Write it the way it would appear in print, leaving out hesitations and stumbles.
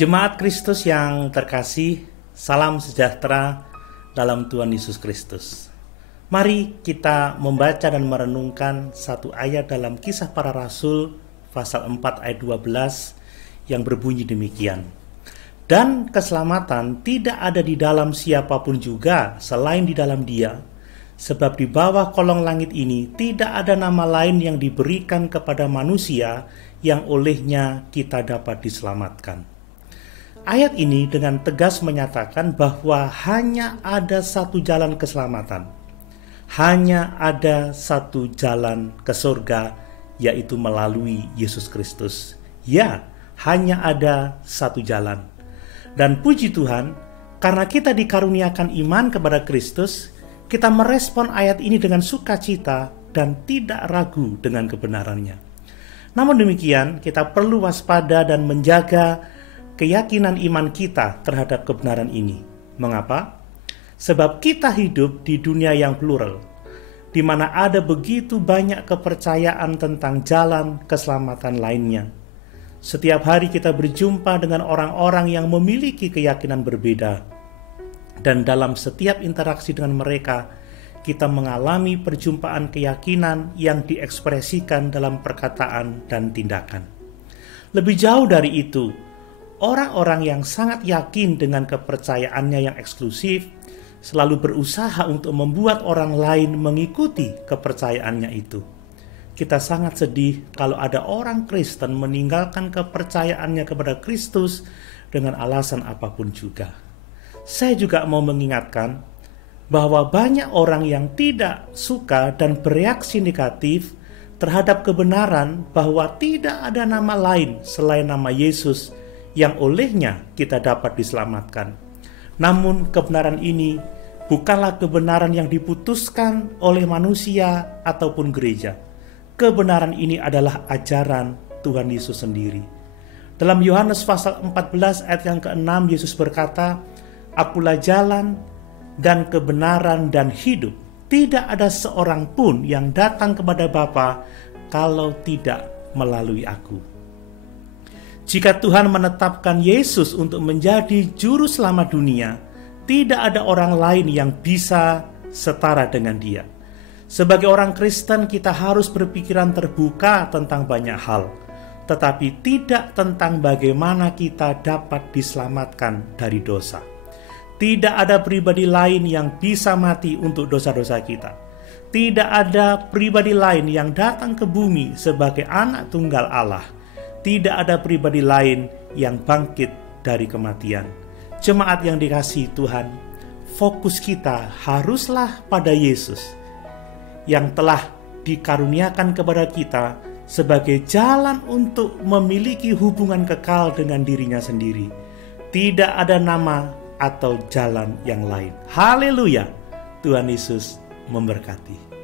Jemaat Kristus yang terkasih, salam sejahtera dalam Tuhan Yesus Kristus. Mari kita membaca dan merenungkan satu ayat dalam Kisah Para Rasul pasal 4 ayat 12 yang berbunyi demikian. Dan keselamatan tidak ada di dalam siapapun juga selain di dalam Dia, sebab di bawah kolong langit ini tidak ada nama lain yang diberikan kepada manusia yang olehnya kita dapat diselamatkan. Ayat ini dengan tegas menyatakan bahwa hanya ada satu jalan keselamatan. Hanya ada satu jalan ke surga, yaitu melalui Yesus Kristus. Ya, hanya ada satu jalan. Dan puji Tuhan, karena kita dikaruniakan iman kepada Kristus, kita merespon ayat ini dengan sukacita dan tidak ragu dengan kebenarannya. Namun demikian, kita perlu waspada dan menjaga keyakinan iman kita terhadap kebenaran ini. Mengapa? Sebab kita hidup di dunia yang plural, di mana ada begitu banyak kepercayaan tentang jalan keselamatan lainnya. Setiap hari kita berjumpa dengan orang-orang yang memiliki keyakinan berbeda. Dan dalam setiap interaksi dengan mereka, kita mengalami perjumpaan keyakinan yang diekspresikan dalam perkataan dan tindakan. Lebih jauh dari itu, orang-orang yang sangat yakin dengan kepercayaannya yang eksklusif selalu berusaha untuk membuat orang lain mengikuti kepercayaannya itu. Kita sangat sedih kalau ada orang Kristen meninggalkan kepercayaannya kepada Kristus dengan alasan apapun juga. Saya juga mau mengingatkan bahwa banyak orang yang tidak suka dan bereaksi negatif terhadap kebenaran bahwa tidak ada nama lain selain nama Yesus yang olehnya kita dapat diselamatkan. Namun kebenaran ini bukanlah kebenaran yang diputuskan oleh manusia ataupun gereja. Kebenaran ini adalah ajaran Tuhan Yesus sendiri. Dalam Yohanes pasal 14 ayat yang ke-6, Yesus berkata, "Akulah jalan dan kebenaran dan hidup. Tidak ada seorang pun yang datang kepada Bapa kalau tidak melalui aku." Jika Tuhan menetapkan Yesus untuk menjadi juru selamat dunia, tidak ada orang lain yang bisa setara dengan Dia. Sebagai orang Kristen, kita harus berpikiran terbuka tentang banyak hal, tetapi tidak tentang bagaimana kita dapat diselamatkan dari dosa. Tidak ada pribadi lain yang bisa mati untuk dosa-dosa kita. Tidak ada pribadi lain yang datang ke bumi sebagai anak tunggal Allah. Tidak ada pribadi lain yang bangkit dari kematian. Jemaat yang dikasihi Tuhan, fokus kita haruslah pada Yesus yang telah dikaruniakan kepada kita sebagai jalan untuk memiliki hubungan kekal dengan dirinya sendiri. Tidak ada nama atau jalan yang lain. Haleluya! Tuhan Yesus memberkati.